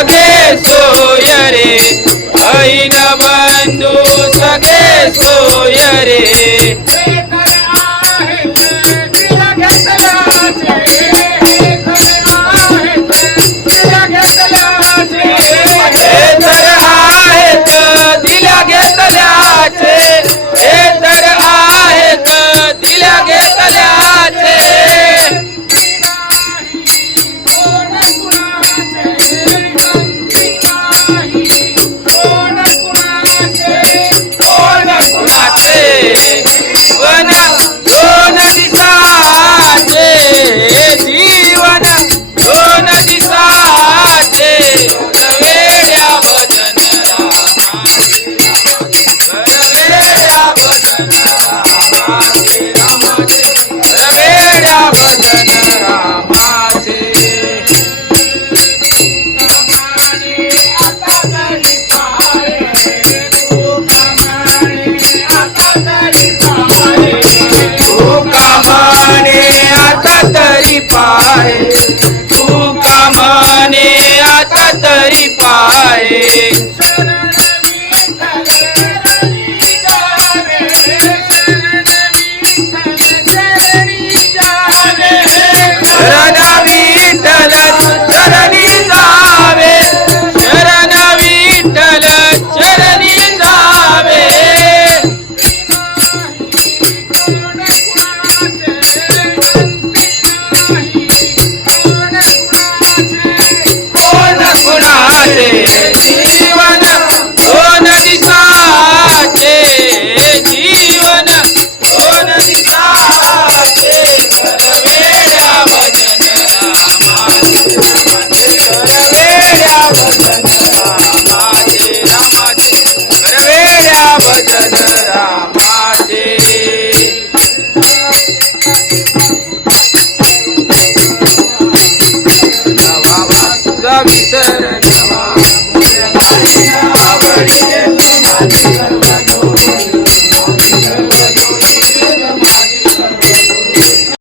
saque soyare, ay na bandu saque. पाय तू का म्हणे आता तरी पाय